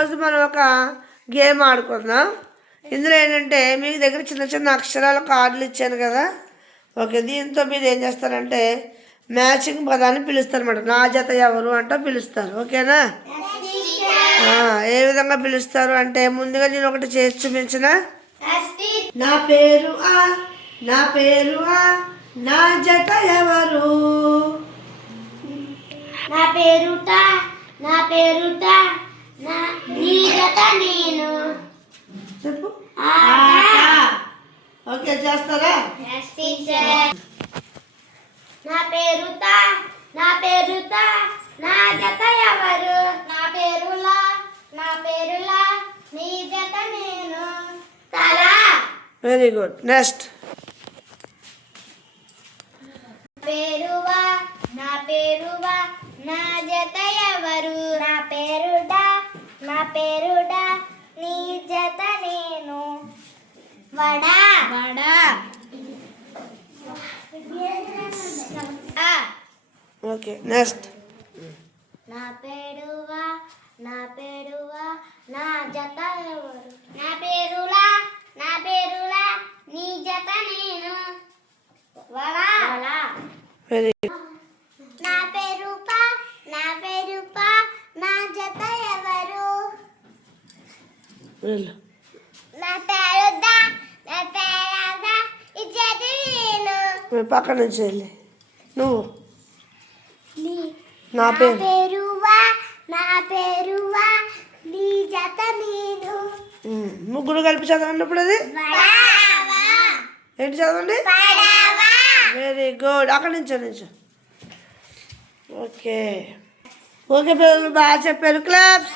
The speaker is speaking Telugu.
ఈరోజు మనం ఒక గేమ్ ఆడుకుందాం. ఇందులో ఏంటంటే మీ దగ్గర చిన్న చిన్న అక్షరాల కార్డులు ఇచ్చాను కదా. ఓకే దీంతో మీరు ఏం చేస్తారంటే మ్యాచింగ్ పదాన్ని పిలుస్తారు నా జత ఎవరు అంటూ పిలుస్తారు. ఓకేనా? ఏ విధంగా పిలుస్తారు అంటే ముందుగా నేను ఒకటి చేసి చూపించిన. నా పేరు ఆ నా పేరు ఆ నా జత ఎవరు? నా పేరుట నా పేరుట నేను. చెప్పు. ఓకే చేస్తారా? నా పేరుట నా పేరుట నా జత ఎవరు? నా పేరులా నా పేరులా నీ జత నేను. తల. వెరీ గుడ్ నెక్స్ట్ పేరువా నా పేరువా నా జత ఎవరు? నా పేరుడా నా పేరుడా వడా. వడా. Okay next. నా పేరువా నా పేరువా నా జత ఎవరు? నా పేరులా నా పేరులా నీ జత నేను. వడా. వడా. వెరీ నా పేరు పా నా పేరు పా నా జత ఎవరు? వెళ్ళు నా పేరు దా నా పేరు దా ఇచ్చేది నేను మీ పక్క నుంచి వెళ్ళి. నువ్వు. నీ పేరు. నా పేరువా నీ జత నేను. ముగ్గురు కలిపి చదవన్నప్పుడు అది? ఏంటి చదవండి? వెరీ గుడ్ అక్కడి నుంచో నుంచో. ఓకే ఓకే పిల్లలు బాగా చెప్పారు. క్లాప్స్